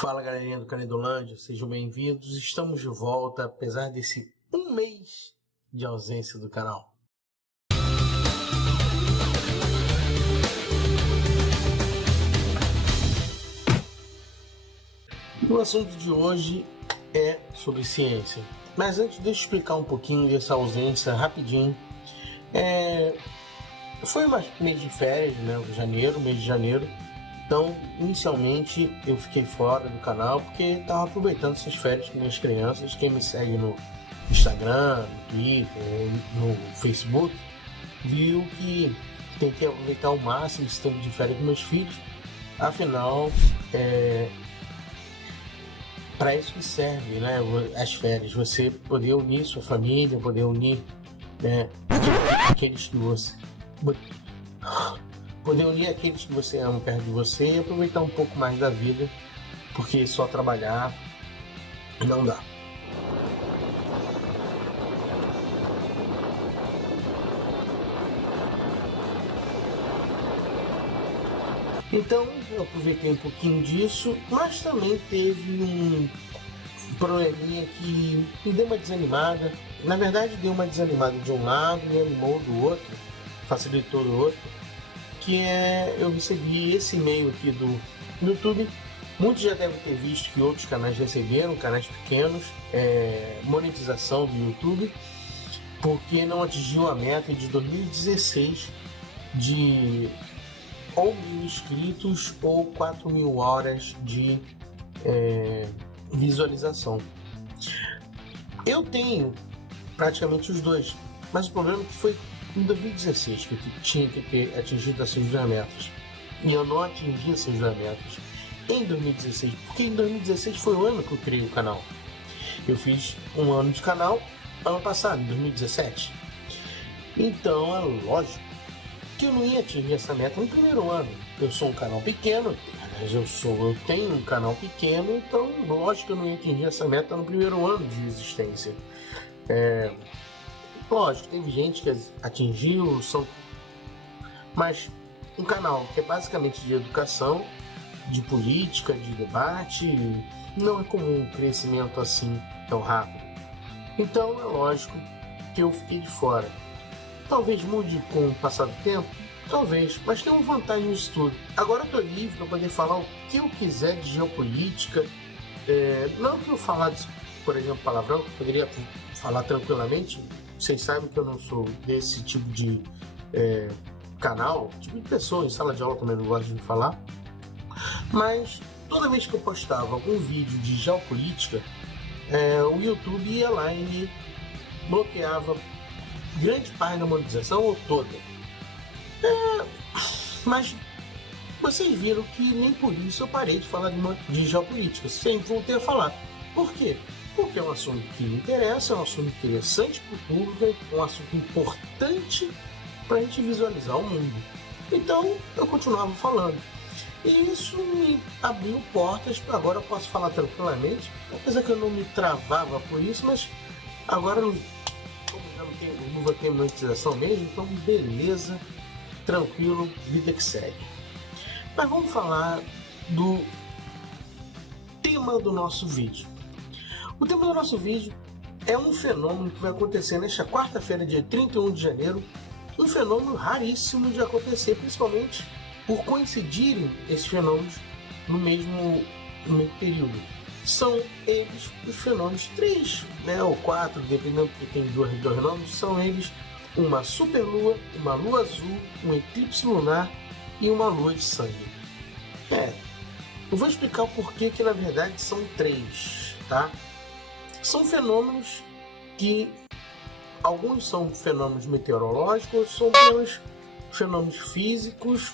Fala galerinha do Canedolândia, sejam bem-vindos. Estamos de volta, apesar desse um mês de ausência do canal. O assunto de hoje é sobre ciência. Mas antes, deixa eu explicar um pouquinho dessa ausência rapidinho. Foi um mês de férias, né? Mês de janeiro. Então, inicialmente, eu fiquei fora do canal porque estava aproveitando essas férias com minhas crianças. Quem me segue no Instagram, no Twitter, no Facebook, viu que tentei aproveitar ao máximo esse tempo de férias com meus filhos. Afinal, para isso que serve, né, as férias. Você poder unir sua família, poder unir, né, aqueles que você... Poder unir aqueles que você ama perto de você e aproveitar um pouco mais da vida, porque só trabalhar não dá. Então eu aproveitei um pouquinho disso, mas também teve um probleminha que me deu uma desanimada. Na verdade, deu uma desanimada de um lado e animou do outro, facilitou do outro. Eu recebi esse e-mail aqui do YouTube. Muitos já devem ter visto que outros canais receberam, canais pequenos, monetização do YouTube, porque não atingiu a meta de 2016 de ou 1.000 inscritos ou 4.000 horas de visualização. Eu tenho praticamente os dois, mas o problema é que foi em 2016 que eu tinha que ter atingido essas duas metas. E eu não atingi essas duas metas em 2016, porque em 2016 foi o ano que eu criei o canal. Eu fiz um ano de canal ano passado, em 2017. Então é lógico que eu não ia atingir essa meta no primeiro ano. Eu sou um canal pequeno, aliás, eu tenho um canal pequeno, então lógico que eu não ia atingir essa meta no primeiro ano de existência. Lógico, teve gente que atingiu, mas um canal que é basicamente de educação, de política, de debate, não é comum um crescimento assim tão rápido. Então é lógico que eu fiquei de fora. Talvez mude com o passar do tempo, talvez, mas tem uma vantagem nisso tudo. Agora eu estou livre para poder falar o que eu quiser de geopolítica. Não que eu falar, por exemplo, palavrão, que eu poderia falar tranquilamente. Vocês sabem que eu não sou desse tipo de canal, tipo de pessoa, em sala de aula também não gosto de falar. Mas toda vez que eu postava algum vídeo de geopolítica, o YouTube ia lá e bloqueava grande parte da monetização ou toda. Mas vocês viram que nem por isso eu parei de falar de geopolítica. Sempre voltei a falar. Por quê? Porque é um assunto que me interessa, é um assunto interessante para o público, é um assunto importante para a gente visualizar o mundo. Então eu continuava falando. E isso me abriu portas, agora eu posso falar tranquilamente, apesar que eu não me travava por isso, mas agora como já não vou ter monetização mesmo, então beleza, tranquilo, vida que segue. Mas vamos falar do tema do nosso vídeo. O tema do nosso vídeo é um fenômeno que vai acontecer nesta quarta-feira, dia 31 de janeiro, um fenômeno raríssimo de acontecer, principalmente por coincidirem esses fenômenos no mesmo período. São eles os fenômenos 3, né, ou 4, dependendo, porque tem dois nomes, são eles uma superlua, uma lua azul, um eclipse lunar e uma lua de sangue. Eu vou explicar o porquê que na verdade são 3, tá? São fenômenos que alguns são fenômenos meteorológicos, são apenas fenômenos físicos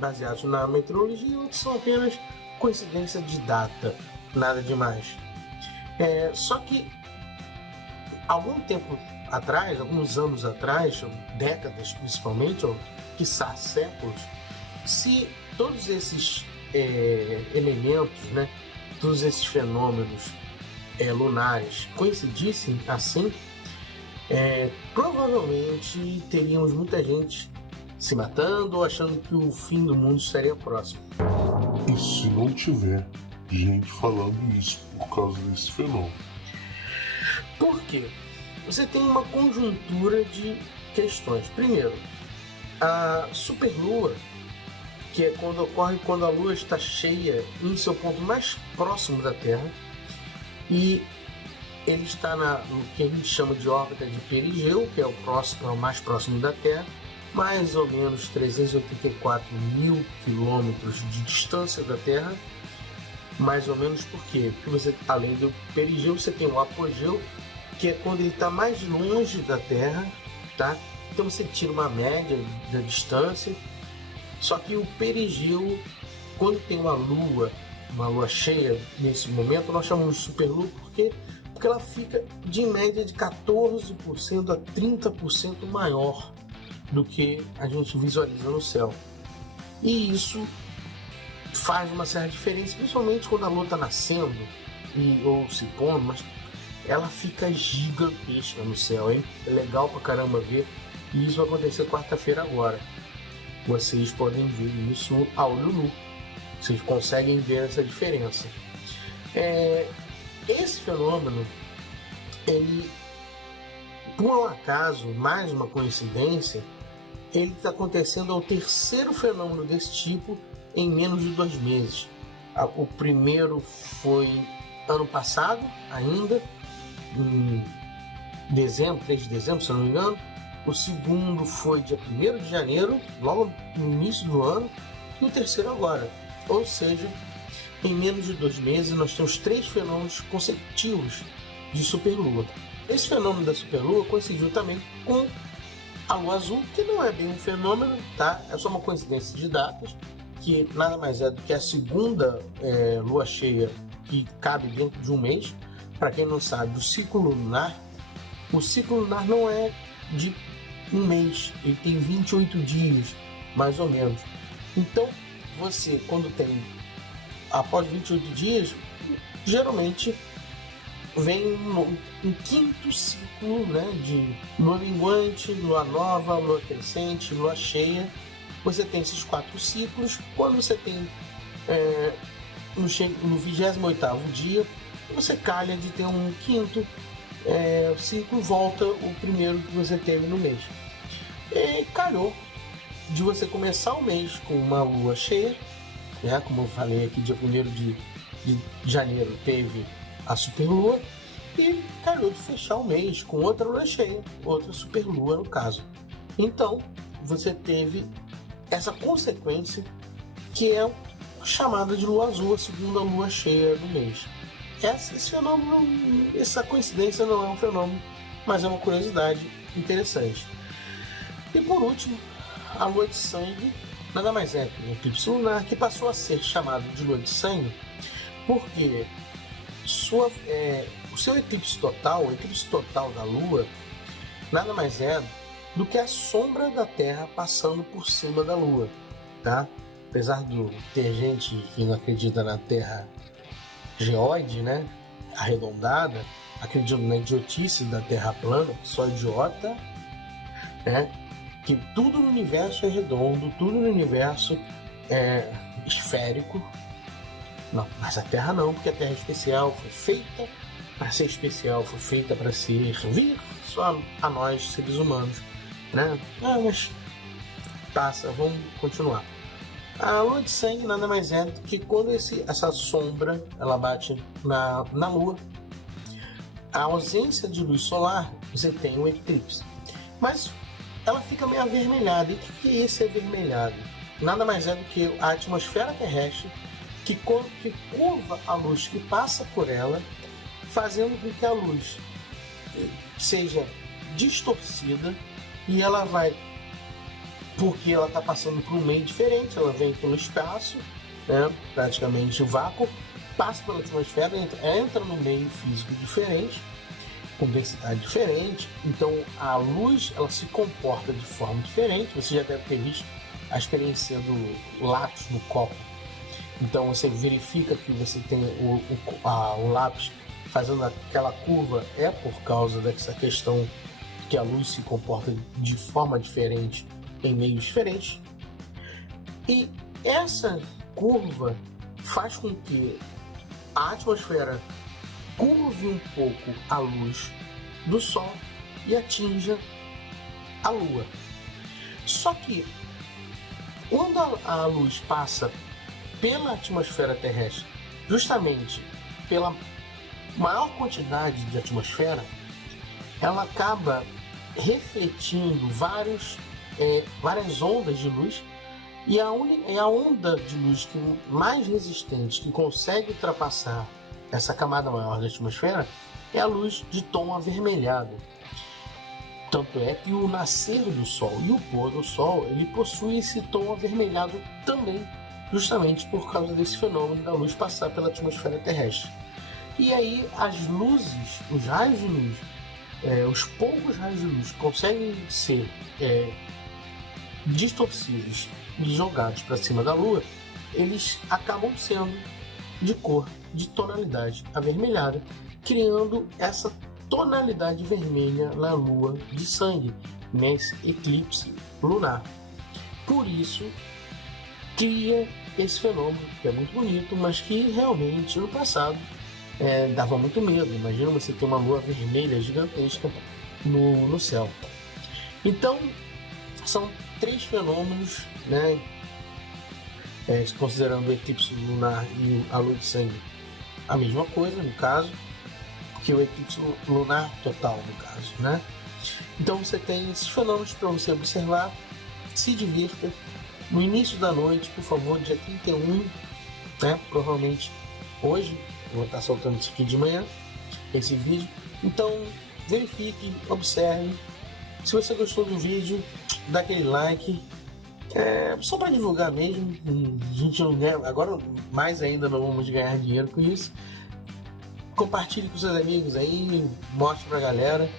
baseados na meteorologia, e outros são apenas coincidência de data, nada demais. Só que algum tempo atrás, alguns anos atrás, décadas principalmente, ou quiçá séculos, se todos esses elementos, né, todos esses fenômenos lunares coincidissem assim, provavelmente teríamos muita gente se matando ou achando que o fim do mundo estaria próximo. E se não tiver, gente falando isso por causa desse fenômeno. Por quê? Você tem uma conjuntura de questões. Primeiro, a superlua, que é quando ocorre quando a Lua está cheia em seu ponto mais próximo da Terra, e ele está no que a gente chama de órbita de perigeu, que é o mais próximo da Terra, mais ou menos 384 mil quilômetros de distância da Terra. Mais ou menos por quê? Porque você, além do perigeu, você tem o apogeu, que é quando ele está mais longe da Terra, tá? Então você tira uma média da distância. Só que o perigeu, quando tem uma lua cheia nesse momento, nós chamamos de superlua porque ela fica de média de 14% a 30% maior do que a gente visualiza no céu. E isso faz uma certa diferença, principalmente quando a Lua está nascendo ou se pondo, mas ela fica gigantesca no céu, hein? É legal pra caramba ver, e isso vai acontecer quarta-feira agora. Vocês podem ver isso a olho nu. Vocês conseguem ver essa diferença. Esse fenômeno, ele, por um acaso, mais uma coincidência, ele está acontecendo ao terceiro fenômeno desse tipo em menos de 2 meses. O primeiro foi ano passado, ainda, em dezembro, 3 de dezembro, se eu não me engano. O segundo foi dia 1º de janeiro, logo no início do ano. E o terceiro agora. Ou seja, em menos de 2 meses, nós temos 3 fenômenos consecutivos de superlua. Esse fenômeno da superlua coincidiu também com a lua azul, que não é bem um fenômeno, tá? É só uma coincidência de datas, que nada mais é do que a segunda lua cheia que cabe dentro de um mês. Para quem não sabe, o ciclo lunar não é de um mês, ele tem 28 dias, mais ou menos. Então, você, quando tem após 28 dias, geralmente vem um quinto ciclo, né, de lua minguante, lua nova, lua crescente, lua cheia. Você tem esses 4 ciclos. Quando você tem no 28º dia, você calha de ter um quinto ciclo, volta o primeiro que você teve no mês. E calhou de você começar o mês com uma lua cheia, né? Como eu falei aqui, dia 1º de janeiro teve a superlua, e calhou de fechar o mês com outra lua cheia, outra superlua no caso. Então você teve essa consequência, que é chamada de lua azul, a segunda lua cheia do mês. Esse fenômeno, essa coincidência não é um fenômeno, mas é uma curiosidade interessante. E por último, a lua de sangue nada mais é que um eclipse lunar, que passou a ser chamado de lua de sangue porque o seu eclipse total, o eclipse total da lua, nada mais é do que a sombra da Terra passando por cima da lua, tá? Apesar de ter gente que não acredita na Terra geóide, né, arredondada, acredito na idiotice da Terra plana, que só idiota, né, que tudo no universo é redondo, tudo no universo é esférico. Não, mas a Terra não, porque a Terra é especial, foi feita para ser especial, foi feita para servir só a nós, seres humanos, né? Mas passa, vamos continuar. A lua de sangue nada mais é do que quando essa sombra ela bate na lua, a ausência de luz solar, você tem um eclipse, mas ela fica meio avermelhada. E o que é esse avermelhado? Nada mais é do que a atmosfera terrestre que curva a luz que passa por ela, fazendo com que a luz seja distorcida, e ela vai, porque ela está passando por um meio diferente, ela vem pelo espaço, né, praticamente vácuo, passa pela atmosfera, entra num meio físico diferente, com densidade diferente, então a luz ela se comporta de forma diferente. Você já deve ter visto a experiência do lápis no copo. Então você verifica que você tem o lápis fazendo aquela curva, é por causa dessa questão que a luz se comporta de forma diferente em meios diferentes. E essa curva faz com que a atmosfera curve um pouco a luz do Sol e atinja a Lua. Só que quando a luz passa pela atmosfera terrestre, justamente pela maior quantidade de atmosfera, ela acaba refletindo várias ondas de luz, e a onda de luz mais resistente que consegue ultrapassar essa camada maior da atmosfera é a luz de tom avermelhado. Tanto é que o nascer do Sol e o pôr do Sol, ele possui esse tom avermelhado também, justamente por causa desse fenômeno da luz passar pela atmosfera terrestre. E aí as luzes, os raios de luz, os poucos raios de luz conseguem ser distorcidos e jogados para cima da Lua, eles acabam sendo de cor, de tonalidade avermelhada, criando essa tonalidade vermelha na Lua de sangue, nesse eclipse lunar. Por isso, cria esse fenômeno, que é muito bonito, mas que realmente no passado dava muito medo. Imagina você ter uma lua vermelha gigantesca no céu. Então, são 3 fenômenos, né? Considerando o eclipse lunar e a lua de sangue a mesma coisa, no caso, que o eclipse lunar total, no caso, né? Então você tem esses fenômenos para você observar, se divirta. No início da noite, por favor, dia 31, né? Provavelmente hoje, eu vou estar soltando isso aqui de manhã, esse vídeo. Então, verifique, observe. Se você gostou do vídeo, dá aquele like. Só para divulgar mesmo. A gente não ganha, agora mais ainda não vamos ganhar dinheiro com isso. Compartilhe com seus amigos aí, mostre pra galera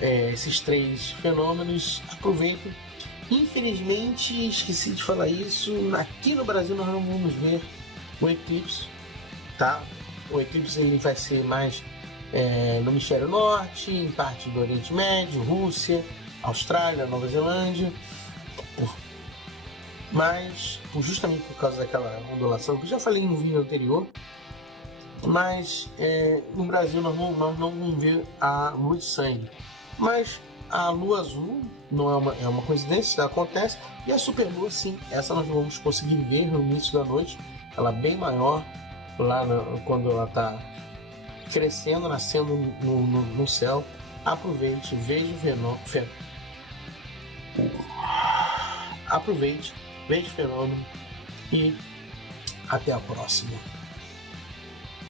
esses 3 fenômenos. Aproveitem. Infelizmente, esqueci de falar isso, aqui no Brasil nós não vamos ver o eclipse, tá? O eclipse ele vai ser mais no hemisfério norte, em parte do Oriente Médio, Rússia, Austrália, Nova Zelândia, mas justamente por causa daquela ondulação que eu já falei no vídeo anterior. Mas no Brasil nós não vamos ver a lua de sangue, mas a lua azul não é uma coincidência, acontece, e a superlua sim, essa nós vamos conseguir ver no início da noite, ela bem maior lá quando ela está crescendo, nascendo no céu. Aproveite, veja o fenômeno, aproveite, veja o fenômeno e até a próxima.